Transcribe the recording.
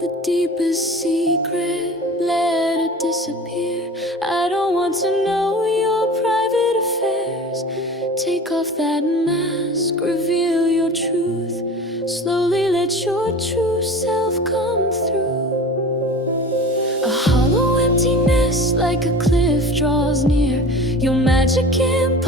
the deepest secret, let it disappear. I don't want to know your private affairs. Take off that mask, reveal your truth. Slowly let your true self come through. A hollow emptiness like a cliff draws near. Your magic empire